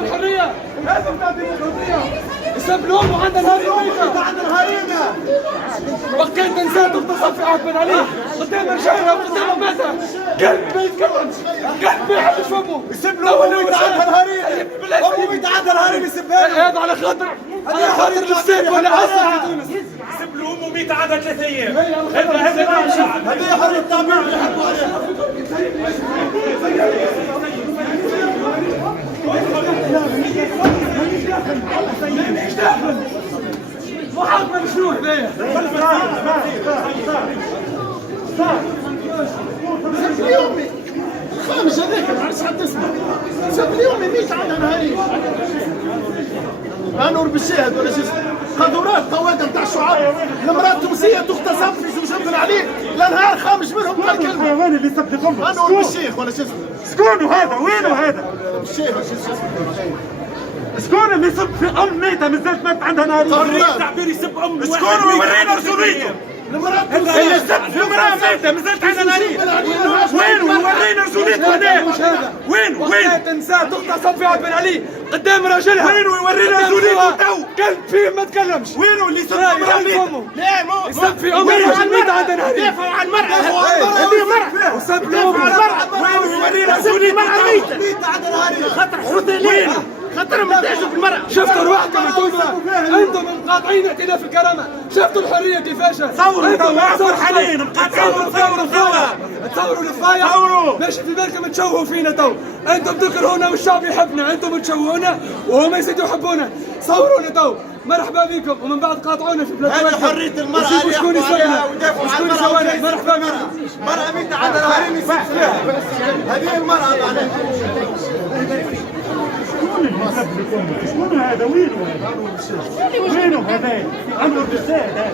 بتاع الحريه، هذا بتاع الديمقراطيه. يسبلون وعندنا هريمه، عندنا هريمه. بقيت انسان تغتصب في عهد بن علي قدام رجالها وقدام ماذا؟ قلب ما يتكلمش، قلب ما يحبش فمه. يسبلون ويتعدى الهريمه، هو يتعدى الهريمه يسبها. هذا على خاطر الستات ولا اصلا في تونس. يسبلوا امهم يتعدى 3 ايام. هذه حريه التعبير اللي يحبوا عليها. محاكمة بشنو هذايا؟ سب لي امي خامس هذاك ما عرفتش حتى اسمه. سب لي امي ميت عندها نهارين. انور بالشاهد ولا شو اسمه؟ قاذورات قواده نتاع الشعاب. المراه التونسيه تغتصب في زوج بن علي لنهار خامس منهم قال كلمه. الحيوان اللي سب لي امه انور بالشيخ ولا شو اسمه؟ شكون هذا؟ وينه هذا؟ بالشيخ ولا شو اسمه؟ شكون اللي يسب في ام ميته مازالت مات عندها نهارين؟ حريه التعبير يسب ام واحد. شكون ورينا رجوليته؟ المراه التونسيه يسب في امراه ميته مازالت عندها نهارين. وين ورينا رجوليته هذا؟ وين انسان تغتصب في عهد بن علي قدام راجلها. وين يورينا رجوليته تو؟ قلب فيه ما تكلمش. وينه اللي يسب في امراه ميته؟ لا مو يسب في امه راجل ميت عندها نهارين. دافعوا عن المراه هذه مرأة وسب دافعوا عن المرأة. وين يورينا رجوليته تو؟ ميت عندها نهارين. خطر حوثي خطر متعجب بالمرأة. شفتوا روحكم انتم مقاطعين ائتلاف الكرامه. شفتوا الحريه كيفاش؟ ثوروا حاليا مقاطعين تصوروا الفايع. ماشي في بالكم تشوهوا فينا تو. انتم تكرهونا والشعب يحبنا، انتم تشوهونا وهما يزيدوا يحبونا. صورونا تو. مرحبا بكم ومن بعد قاطعونا في بلاد هذه حريه المراه اللي شكون يسبنا؟ شكون يسوينا؟ مرحبا بكم. مرأة ميت عندها نهارين يسب فيها. هذه المرأة معناها. شكون هذا؟ وينه هذا؟ انور بالشاهد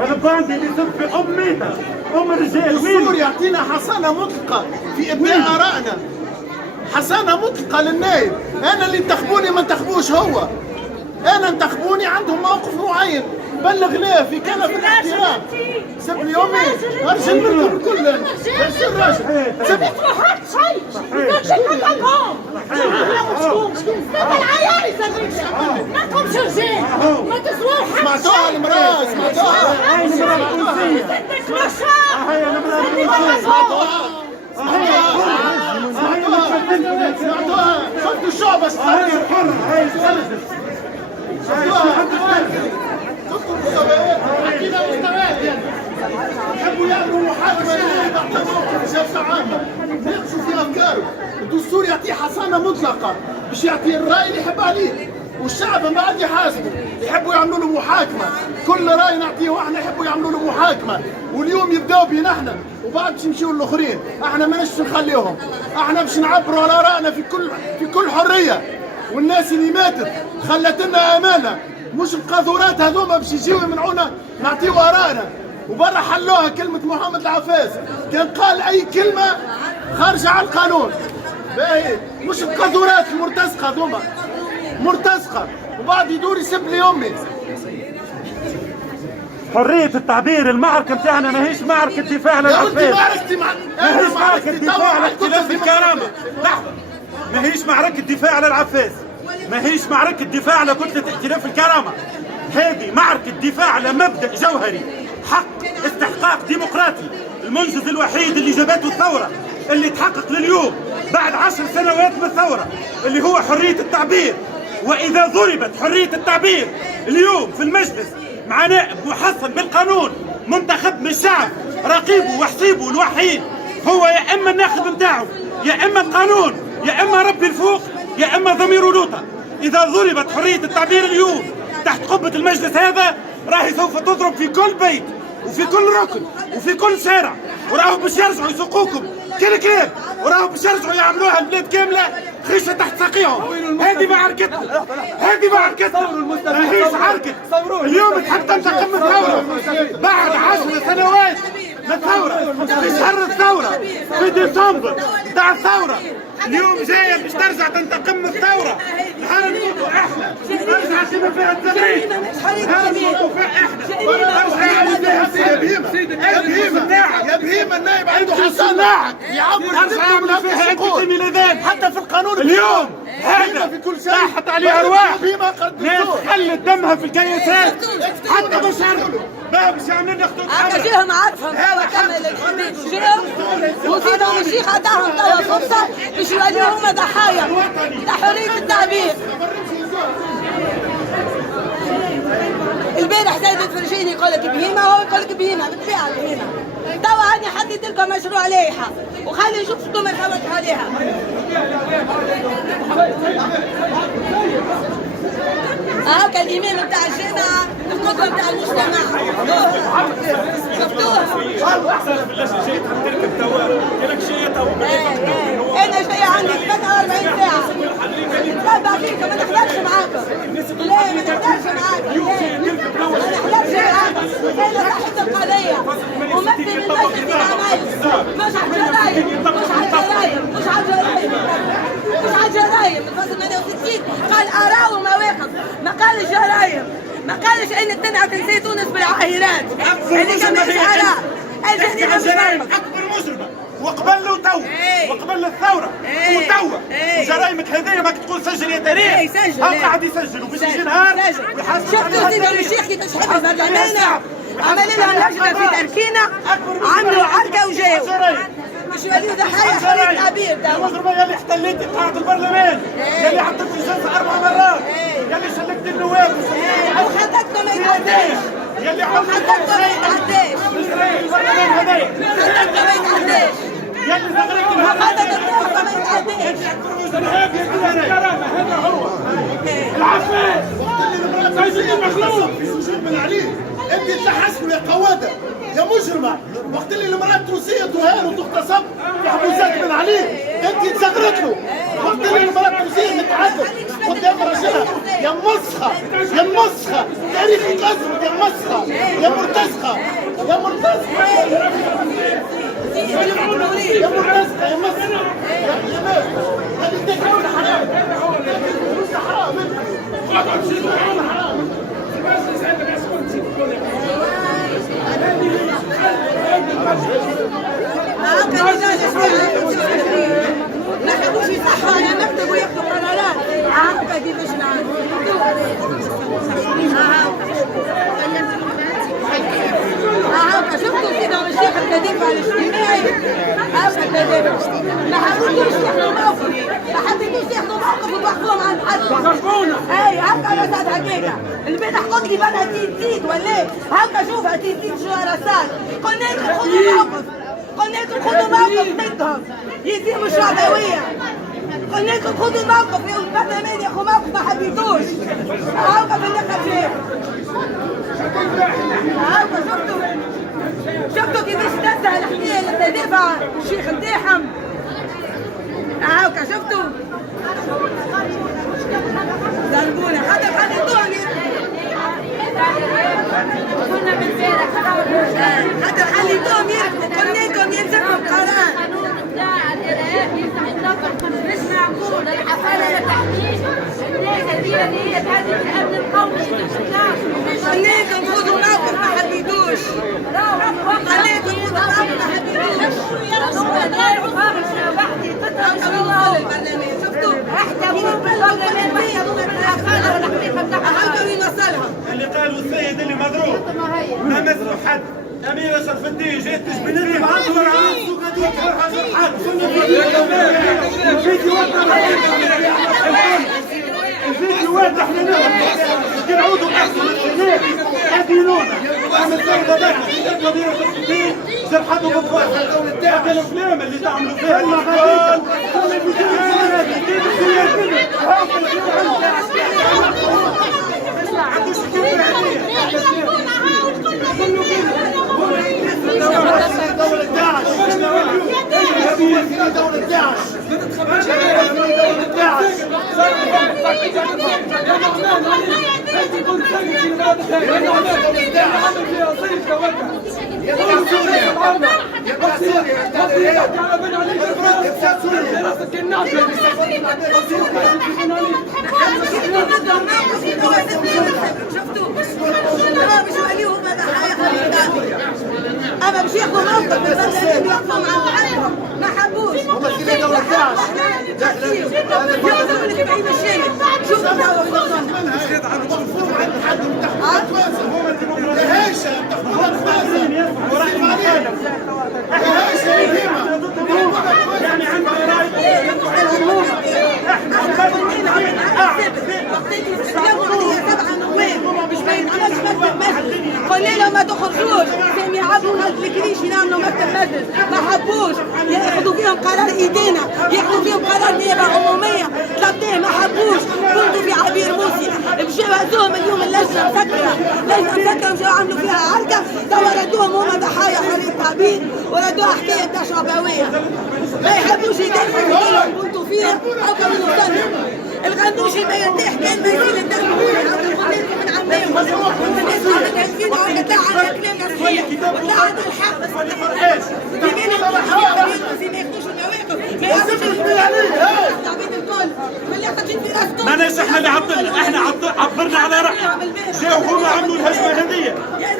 هذا باندي اللي يسب في ام ميته ام الرجال. الدستور يعطينا حصانه مطلقه في ابداء ارائنا. حصانه مطلقه للنائب. انا اللي انتخبوني ما انتخبوش هو. انا انتخبوني عندهم موقف معين بلغ ليه في كنف الاحترام. سب لي امي ارسل منكم الكل. ارسل راجل سب ما حد شيء ما شيء حقهم. العيال يسبك ما تكونش رجال ما تسووا حد. سمعتوها المراه؟ سمعتوها؟ سمعتوها؟ شفتوا الشعب يحبوا يعملوا محاكمه يعطوا موقف بصفه عامه يناقشوا في افكاره. الدستور يعطيه حصانه مطلقه باش يعطي الراي اللي يحب عليه والشعب من بعد يحاسبه. يحبوا يعملوا له محاكمه، كل راي نعطيه احنا يحبوا يعملوا له محاكمه. واليوم يبداو بينا احنا وبعد باش يمشيوا الاخرين. احنا ماناش نخليهم، احنا باش نعبروا على ارائنا في كل حريه. والناس اللي ماتت خلت لنا امانه، مش القاذورات هذوما باش يجيو يمنعونا نعطيو ارائنا. وبرا حلوها كلمه محمد العفاس كان قال اي كلمه خارجه على القانون. باهي مش القاذورات المرتزقه هذوما مرتزقه وبعد يدور يسب لي امي. حرية التعبير المعركة بتاعنا ماهيش معركة دفاع عن العفاف. ماهيش معركة دفاع عن ائتلاف الكرامة. لحظة، ماهيش معركة دفاع عن العفاف، ماهيش معركة دفاع على كتلة ائتلاف الكرامة. هذه معركة دفاع على مبدأ جوهري، حق استحقاق ديمقراطي، المنجز الوحيد اللي جابته الثورة اللي تحقق لليوم بعد 10 سنوات من الثورة اللي هو حرية التعبير. وإذا ضربت حرية التعبير اليوم في المجلس مع نائب محصن بالقانون منتخب من الشعب رقيبه وحسيبه الوحيد هو يا اما الناخب نتاعو يا اما القانون يا اما ربي الفوق يا اما ضمير لوطا. اذا ضربت حريه التعبير اليوم تحت قبه المجلس هذا راهي سوف تضرب في كل بيت وفي كل ركن وفي كل شارع، وراهو باش يرجعوا يسوقوكم كلاب، وراهو باش يرجعوا يعملوها البلاد كامله خيشه تحت ساقيهم. هذه معركتهم، هذه معركتهم، ماهيش عركة. اليوم تحب تنتقم من الثورة بعد 10 سنوات من الثورة، في شهر الثورة في ديسمبر بتاع الثورة. اليوم جاية باش ترجع تنتقم من الثورة. نهار نموتوا احنا، نرجع كيما فيها التغريب، نهار نموتوا فيها احنا، يا بهيمة النائب عنده حصانة يعبر فيها فيها حتى في القانون. اليوم هذا في كل شيء طاحت عليه ارواح بما قد ناس خلت دمها في الكياسات حتى بشر ما مش عاملين ياخذوا هكا جيهم عارفهم كمل الحديد وجيهم وزيدهم الشيخ عطاهم توا فرصه باش يوليو هما ضحايا لحريه التعبير. البارح سيد الفرجيني يقول لك بهيمه وهو يقول لك بهيمه بالطبيعه بهيمه. توا انا حطيت لكم مشروع لائحه وخلي نشوف شكون ما يفوتوا عليها. هاكا الامام بتاع الجامعه القدوه بتاع المجتمع شفتوها؟ انا جايه عندي 48 ساعه نتبع فيكم ما نحضرش معاكم. لا ما نحضرش معاكم ما نحضرش معاكم. انا صاحبه القضيه ممثل المجلس العمل مش على الجرايم مش على الجرايم مش على الجرايم مش على الجرايم. الفصل 68 قال اراء ومواقف ما قالش جرايم ما قالش ان تنعت نساء تونس بالعاهرات اللي كان مش اراء الجريمه مش اكبر مجرمه وقبل وتو وقبل الثوره وتوا جرائمك هذه ما تقول سجل يا تاريخ هو قاعد يسجل وباش يجي نهار شفتوا سيدي الشيخ كيفاش حب البرلمان عمل لهم لجنه في تركينا عملوا عركه وجاوا مش يوليو ضحايا حريه التعبير. المجرمه يلي احتليت قاعه البرلمان يلي عطيت الجلسه 4 مرات يلي شلكت النواب وخطتكم ما يتعداش يلي وخطتكم ما يتعداش البرلمان هذايا خطتكم ما يتعداش يلي زغريك وخطتكم ما يتعداش. هذا هو العفاف سيد المخلوق في سجون بن علي انت تحسبوا يا قواده يا مجرمه. وقت اللي المراه التونسيه تهان وتغتصب في حبوسات بن علي انت تزغرت له. وقت اللي المراه التونسيه تتعذب قدام رجلها يا مسخه يا مسخه تاريخك اسود يا مسخه يا مرتزقه يا مرتزقه يا مرتزقه يا مسخه يا شباب هذه تكون حرام حرام ما حبوش يصحوا على مكتب وياخذوا قرارات. هاكا كيفاش هاكا شفتوا سيدنا الشيخ التدافع الاجتماعي هاكا التدافع ما حبوش ياخذوا موقف ما حبيتوش ياخذوا موقف وتوقفوهم عند حد وقفونا. اي هاكا انا ساعة هكاكا البارح قلت لي بالها تيت ولا هاكا شوفها تيت شو راسات قلنا لكم خذوا موقف قلنا لكم خذوا موقف ضدهم يتيموا الشعبويه قلنا لكم خذوا الموقف يا البرلمان ياخذوا موقف ما حبيتوش. هاكا في اللقب شاف هاكا شفتوا كيفاش تسهل الحكايه للتدافع الشيخ نتاعهم. هاكا شفتوا ضربونا حتى خليتوهم كنا بالبارح حتى خليتوهم يركبوا قلنا لكم يلزموا القرار. القانون بتاع الارهاب يفتح النظر مش معقول الحفاله ما تحميش الناس هذه اللي هي تهدد الامن القومي قلنا لكم خذوا موقف ما حبيتوش قلنا لكم خذوا موقف ما حبيتوش. شفتوا احتووا بالبرلمان هاكا وين وصلها. اللي قالوا السيد اللي مضروب ما مثلوا حد أميرة شرف الدين جات تجبنني معصور عاصو قد حد الفيديوهات احنا نعودوا نحصل الشباب يدينونا عمل فرقة بقى أميرة شرف الدين جرحتوا بالفرق هذا الأفلام اللي تعملوا فيها المغاربة دولة داعش دولة داعش أما مش ياخذوا موقف من البرلمان يوقفوا مع بعضهم ما حبوش. هم كذا دولة داعش. فيهم قرار ايدينا، ياخذوا فيهم قرار نيابه عموميه، طلبناه ما حبوش، كنتوا في عبير موسي، مشاو هزوهم اليوم اللجنه مسكره مشاو عملوا فيها عركه، توا ردوهم هما ضحايا حريه التعبير وردوها حكايه تاع شعبويه. ما يحبوش يدافعوا عن كنتوا فيها او كانوا يستنوا. الغنوشي ما يرتاح كان ما يزيل الدم من عمام والناس عملت هزينه وقالت لا على كلام صحيح ولا على الحق بس ما تفرقاش في ما ياخذوش المواقف ما ياخذوش التعبيد الكل واللي حاطين في راسكم ماناش احنا اللي عطلنا، احنا عبرنا على راينا، جاوا هما عملوا الهجمه هذه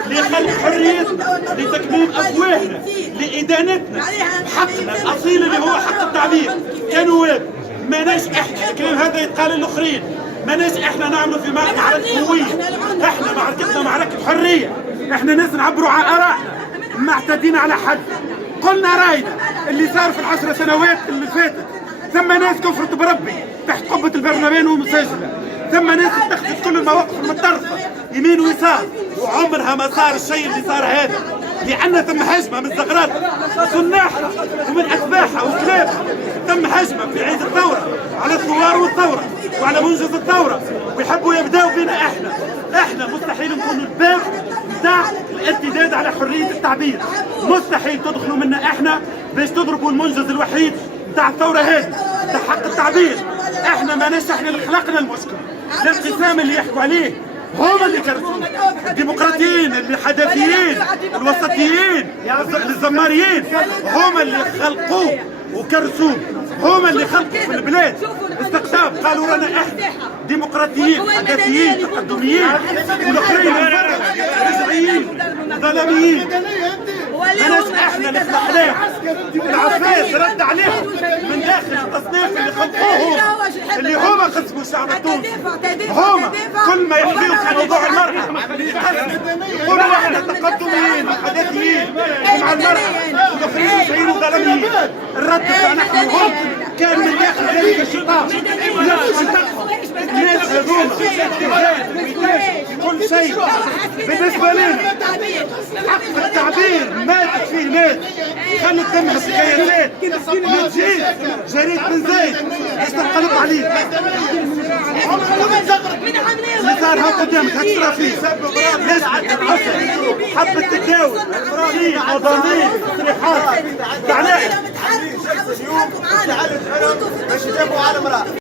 لخلق حريتنا، لتكميم افواهنا، لادانتنا، حقنا الاصيل اللي هو حق التعبير كنواب. ماناش احنا الكلام هذا يتقال للاخرين، ماناش احنا نعملوا في معركه قويه، احنا معركتنا معركه حريه، احنا ناس نعبروا على ارائنا، ما اعتدينا على حد، قلنا راينا. اللي صار في ال10 سنوات اللي فاتت، ثم ناس كفرت بربي تحت قبه البرلمان ومساجله، ثم ناس اتخذت كل المواقف المتطرفه يمين ويسار، وعمرها ما صار الشيء اللي صار هذا، لأن ثم هجمة من زغرات صناعها ومن أتباعها وكلابها، ثم هجمة في عيد الثورة على الثوار والثورة وعلى منجز الثورة، ويحبوا يبداوا بنا احنا مستحيل نكون الباب بتاع الارتداد على حرية التعبير، مستحيل تدخلوا منا احنا باش تضربوا المنجز الوحيد بتاع الثورة هذه بتاع حق التعبير. احنا ماناش احنا اللي خلقنا المشكلة، الانقسام اللي يحكوا عليه هم اللي كرسوه، الديمقراطيين، الحداثيين، الوسطيين، الزماريين هم اللي خلقوه وكرسوه، هم اللي خلقوا في البلاد استقطاب، قالوا رانا احنا ديمقراطيين حداثيين تقدميين، والاخرين رجعيين ظلاميين. ماناش احنا اللي خلقناه، العفاس رد عليهم من داخل التصنيف اللي خلقوه اللي هما قسموا الشعب التونسي، هما كل ما يحكيوا في موضوع المرأة يقولوا احنا تقدميين وحداثيين مع المرأة، والاخرين رجعيين وظلاميين. الرد بتاعنا احنا هم كان من داخل ذلك الشيطان الناس هذوما كل شيء بالنسبة لنا حق التعبير ماتت فيه ناس، خلت دمها حكايات ما تجيش جريد بن زايد باش تنقلب عليه اللي صار ها قدامك هتشرى فيه نسبة العسل حبة تداول فيه مضامين تصريحات تعناها